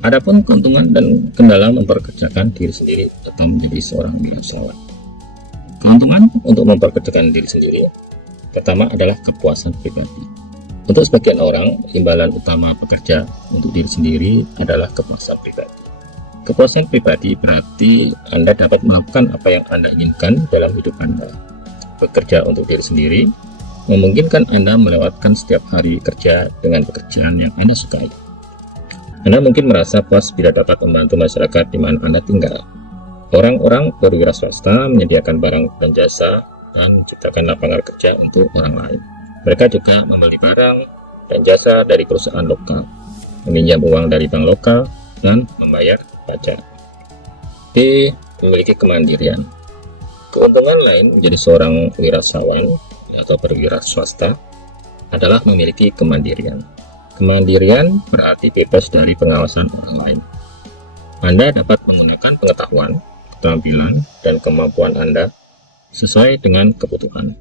Adapun keuntungan dan kendala memperkerjakan diri sendiri atau menjadi seorang wirausahawan. Keuntungan untuk memperkerjakan diri sendiri, pertama adalah kepuasan pribadi. Untuk sebagian orang, imbalan utama bekerja untuk diri sendiri adalah kepuasan pribadi. Kepuasan pribadi berarti Anda dapat melakukan apa yang Anda inginkan dalam hidup Anda. Bekerja untuk diri sendiri memungkinkan Anda melewatkan setiap hari kerja dengan pekerjaan yang Anda sukai. Anda mungkin merasa puas bila dapat membantu masyarakat di mana Anda tinggal. Orang-orang berwira swasta menyediakan barang dan jasa dan menciptakan lapangan kerja untuk orang lain. Mereka juga membeli barang dan jasa dari perusahaan lokal, meminjam uang dari bank lokal, dan membayar pajak. D. Memiliki kemandirian. Keuntungan lain menjadi seorang wirausahawan atau berwira swasta adalah memiliki kemandirian. Kemandirian berarti bebas dari pengawasan orang lain. Anda dapat menggunakan pengetahuan, keterampilan, dan kemampuan Anda sesuai dengan kebutuhan.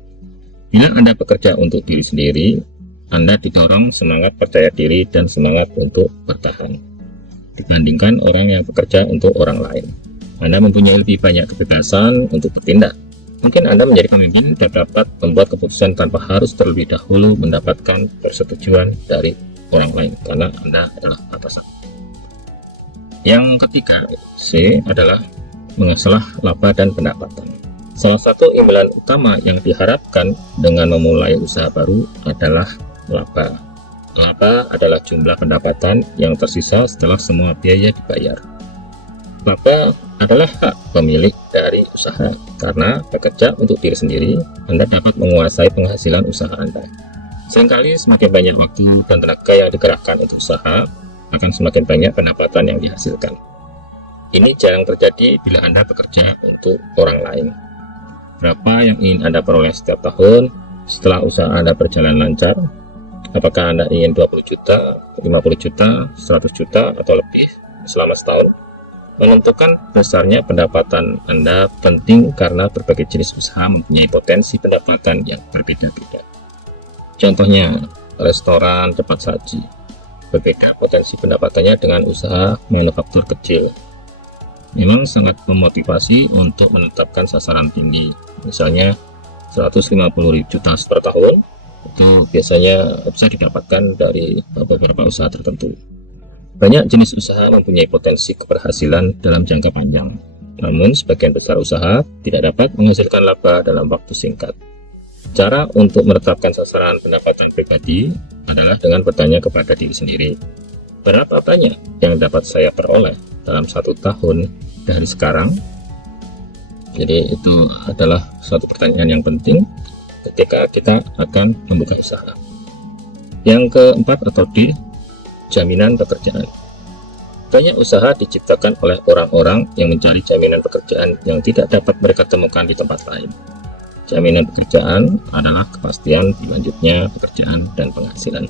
Bila Anda bekerja untuk diri sendiri, Anda didorong semangat percaya diri dan semangat untuk bertahan dibandingkan orang yang bekerja untuk orang lain. Anda mempunyai lebih banyak kebebasan untuk bertindak. Mungkin Anda menjadi pemimpin dan dapat membuat keputusan tanpa harus terlebih dahulu mendapatkan persetujuan dari orang lain karena Anda adalah atasan. Yang ketiga, C adalah mengasah laba dan pendapatan. Salah satu imbalan utama yang diharapkan dengan memulai usaha baru adalah laba. Laba adalah jumlah pendapatan yang tersisa setelah semua biaya dibayar. Laba adalah hak pemilik dari usaha. Karena bekerja untuk diri sendiri, Anda dapat menguasai penghasilan usaha Anda. Seringkali semakin banyak waktu dan tenaga yang dikerahkan untuk usaha, akan semakin banyak pendapatan yang dihasilkan. Ini jarang terjadi bila Anda bekerja untuk orang lain. Berapa yang ingin Anda peroleh setiap tahun setelah usaha Anda berjalan lancar? Apakah Anda ingin 20 juta, 50 juta, 100 juta, atau lebih selama setahun? Menentukan besarnya pendapatan Anda penting karena berbagai jenis usaha mempunyai potensi pendapatan yang berbeda-beda. Contohnya, restoran cepat saji. Berbeda potensi pendapatannya dengan usaha manufaktur kecil. Memang sangat memotivasi untuk menetapkan sasaran tinggi. Misalnya 150 juta per tahun, itu biasanya bisa didapatkan dari beberapa usaha tertentu. Banyak jenis usaha mempunyai potensi keberhasilan dalam jangka panjang. Namun sebagian besar usaha tidak dapat menghasilkan laba dalam waktu singkat. Cara untuk menetapkan sasaran pendapatan pribadi adalah dengan bertanya kepada diri sendiri, berapa banyak yang dapat saya peroleh dalam 1 tahun dari sekarang? Jadi itu adalah suatu pertanyaan yang penting ketika kita akan membuka usaha. Yang keempat atau D, jaminan pekerjaan. Banyak usaha diciptakan oleh orang-orang yang mencari jaminan pekerjaan yang tidak dapat mereka temukan di tempat lain. Jaminan pekerjaan adalah kepastian dilanjutnya pekerjaan dan penghasilan.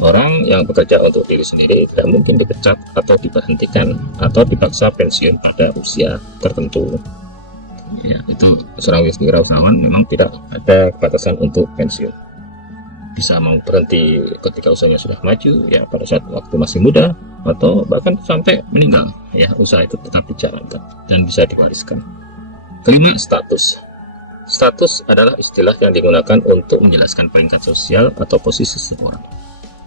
Orang yang bekerja untuk diri sendiri tidak mungkin dipecat atau diberhentikan atau dipaksa pensiun pada usia tertentu. Ya, itu seorang wirausahawan memang tidak ada batasan untuk pensiun. Bisa mau berhenti ketika usahanya sudah maju, ya pada saat waktu masih muda, atau bahkan sampai meninggal, ya usaha itu tetap dijalankan dan bisa diwariskan. Kelima, status. Status adalah istilah yang digunakan untuk menjelaskan peringkat sosial atau posisi seseorang.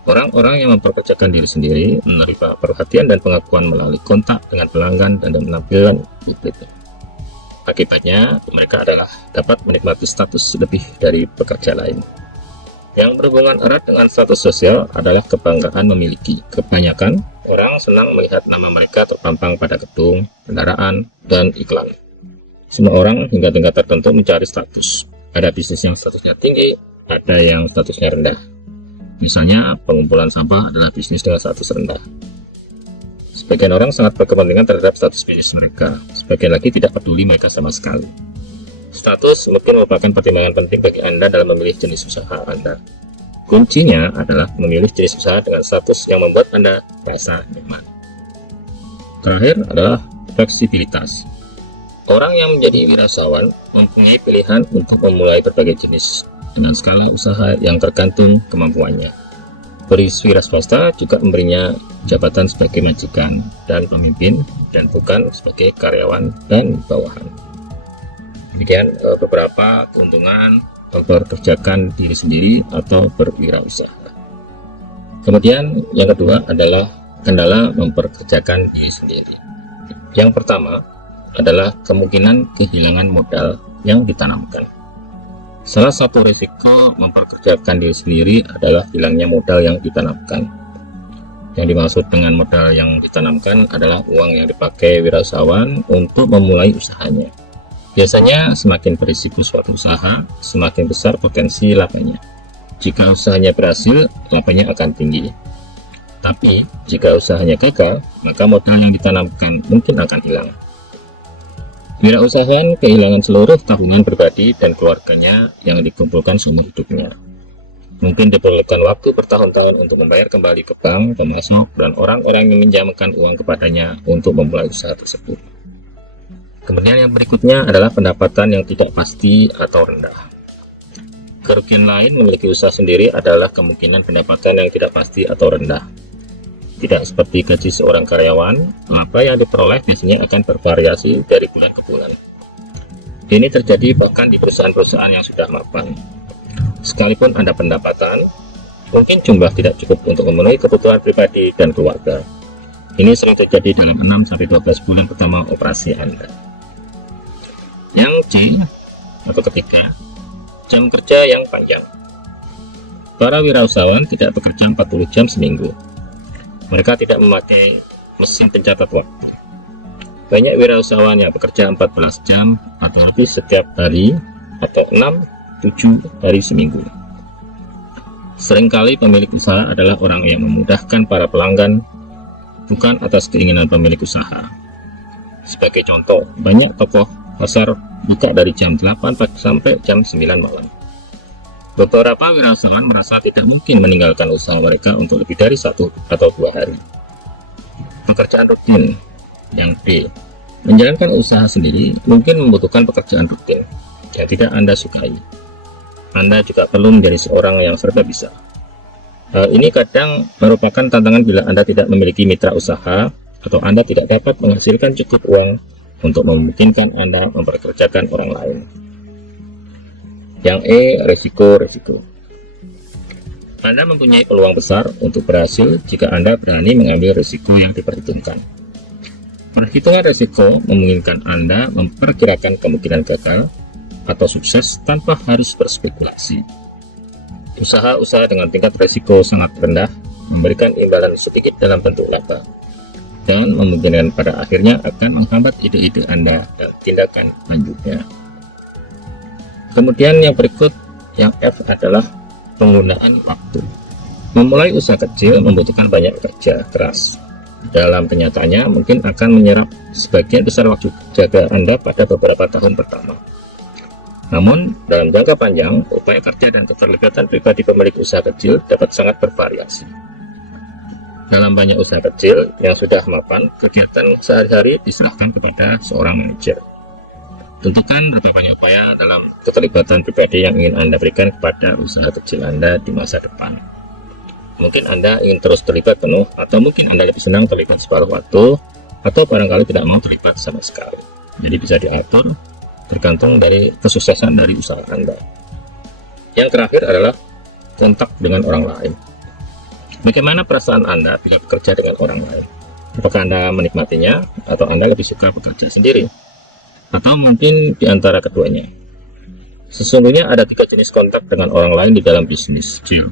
Orang-orang yang memperkerjakan diri sendiri menerima perhatian dan pengakuan melalui kontak dengan pelanggan dan penampilan publik. Akibatnya, mereka dapat menikmati status lebih dari pekerja lain. Yang berhubungan erat dengan status sosial adalah kebanggaan memiliki. Kebanyakan orang senang melihat nama mereka terpampang pada gedung, kendaraan, dan iklan. Semua orang hingga tingkat tertentu mencari status. Ada bisnis yang statusnya tinggi, ada yang statusnya rendah. Misalnya, pengumpulan sampah adalah bisnis dengan status rendah. Sebagian orang sangat berkepentingan terhadap status bisnis mereka, sebagian lagi tidak peduli mereka sama sekali. Status mungkin merupakan pertimbangan penting bagi Anda dalam memilih jenis usaha Anda. Kuncinya adalah memilih jenis usaha dengan status yang membuat Anda merasa nyaman. Terakhir adalah fleksibilitas. Orang yang menjadi wirausahawan mempunyai pilihan untuk memulai berbagai jenis dengan skala usaha yang tergantung kemampuannya. Wira swasta juga memberinya jabatan sebagai majikan dan pemimpin dan bukan sebagai karyawan dan bawahan. Demikian beberapa keuntungan memperkerjakan diri sendiri atau berwirausaha. Kemudian yang kedua adalah kendala memperkerjakan diri sendiri. Yang pertama adalah kemungkinan kehilangan modal yang ditanamkan. Salah satu risiko memperkerjakan diri sendiri adalah hilangnya modal yang ditanamkan. Yang dimaksud dengan modal yang ditanamkan adalah uang yang dipakai wirausahawan untuk memulai usahanya. Biasanya semakin berisiko suatu usaha, semakin besar potensi labanya. Jika usahanya berhasil, labanya akan tinggi. Tapi jika usahanya gagal, maka modal yang ditanamkan mungkin akan hilang. Wirausahawan kehilangan seluruh tabungan pribadi dan keluarganya yang dikumpulkan seumur hidupnya. Mungkin diperlukan waktu bertahun-tahun untuk membayar kembali ke bank, termasuk dan orang-orang yang meminjamkan uang kepadanya untuk memulai usaha tersebut. Kemudian yang berikutnya adalah pendapatan yang tidak pasti atau rendah. Kerugian lain memiliki usaha sendiri adalah kemungkinan pendapatan yang tidak pasti atau rendah. Tidak seperti gaji seorang karyawan, apa yang diperoleh biasanya akan bervariasi dari bulan ke bulan. Ini terjadi bahkan di perusahaan-perusahaan yang sudah mapan. Sekalipun Anda pendapatan, mungkin jumlah tidak cukup untuk memenuhi kebutuhan pribadi dan keluarga. Ini sering terjadi dalam 6-12 bulan pertama operasi Anda. Yang C atau ketiga, jam kerja yang panjang. Para wirausahawan tidak bekerja 40 jam seminggu. Mereka tidak memakai mesin pencatat waktu. Banyak wirausahawan yang bekerja 14 jam atau lebih setiap hari atau 6-7 hari seminggu. Seringkali pemilik usaha adalah orang yang memudahkan para pelanggan, bukan atas keinginan pemilik usaha. Sebagai contoh, banyak toko pasar buka dari jam 8 pagi sampai jam 9 malam. Beberapa wirausahawan merasa tidak mungkin meninggalkan usaha mereka untuk lebih dari 1 atau 2 hari. Pekerjaan rutin. Yang D, menjalankan usaha sendiri mungkin membutuhkan pekerjaan rutin yang tidak Anda sukai. Anda juga perlu menjadi seorang yang serba bisa. Hal ini kadang merupakan tantangan bila Anda tidak memiliki mitra usaha atau Anda tidak dapat menghasilkan cukup uang untuk memungkinkan Anda memperkerjakan orang lain. Yang E, risiko-risiko. Anda mempunyai peluang besar untuk berhasil jika Anda berani mengambil risiko yang diperhitungkan. Perhitungan risiko memungkinkan Anda memperkirakan kemungkinan gagal atau sukses tanpa harus berspekulasi. Usaha-usaha dengan tingkat risiko sangat rendah memberikan imbalan sedikit dalam bentuk laba, dan memungkinkan pada akhirnya akan menghambat ide-ide Anda dan tindakan lanjutnya. Kemudian yang berikut, yang F adalah penggunaan waktu. Memulai usaha kecil membutuhkan banyak kerja keras. Dalam kenyataannya mungkin akan menyerap sebagian besar waktu kerja Anda pada beberapa tahun pertama. Namun, dalam jangka panjang, upaya kerja dan keterlibatan pribadi pemilik usaha kecil dapat sangat bervariasi. Dalam banyak usaha kecil yang sudah mapan, kegiatan sehari-hari diserahkan kepada seorang manajer. Tentukan berapa banyak upaya dalam keterlibatan pribadi yang ingin Anda berikan kepada usaha kecil Anda di masa depan. Mungkin Anda ingin terus terlibat penuh, atau mungkin Anda lebih senang terlibat separuh waktu, atau barangkali tidak mau terlibat sama sekali. Jadi bisa diatur, tergantung dari kesuksesan dari usaha Anda. Yang terakhir adalah kontak dengan orang lain. Bagaimana perasaan Anda bila bekerja dengan orang lain? Apakah Anda menikmatinya, atau Anda lebih suka bekerja sendiri? Atau mungkin di antara keduanya. Sesungguhnya ada 3 jenis kontak dengan orang lain di dalam bisnis kecil.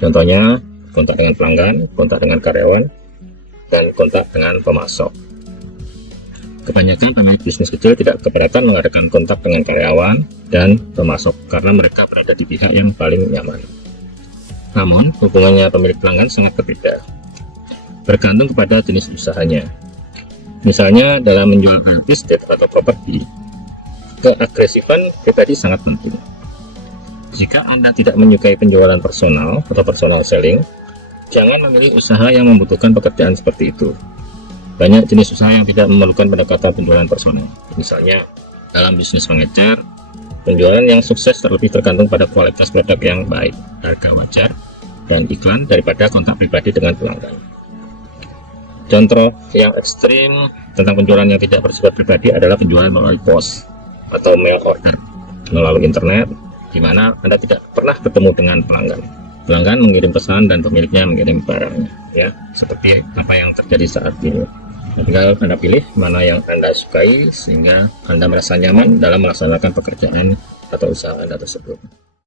Contohnya, kontak dengan pelanggan, kontak dengan karyawan, dan kontak dengan pemasok. Kebanyakan pemilik bisnis kecil tidak keberatan mengadakan kontak dengan karyawan dan pemasok karena mereka berada di pihak yang paling nyaman. Namun, hubungannya pemilik pelanggan sangat berbeda, bergantung kepada jenis usahanya. Misalnya dalam menjual real estate atau properti, keagresifan pribadi sangat penting. Jika Anda tidak menyukai penjualan personal atau personal selling, jangan memilih usaha yang membutuhkan pekerjaan seperti itu. Banyak jenis usaha yang tidak memerlukan pendekatan penjualan personal. Misalnya, dalam bisnis pengecer, penjualan yang sukses terlebih tergantung pada kualitas produk yang baik, harga wajar, dan iklan daripada kontak pribadi dengan pelanggan. Contoh yang ekstrim tentang penjualan yang tidak bersifat pribadi adalah penjualan melalui pos atau mail order melalui internet, di mana Anda tidak pernah bertemu dengan pelanggan. Pelanggan mengirim pesan dan pemiliknya mengirim barangnya, ya, seperti apa yang terjadi saat ini. Tinggal Anda pilih mana yang Anda sukai sehingga Anda merasa nyaman dalam melaksanakan pekerjaan atau usaha Anda tersebut.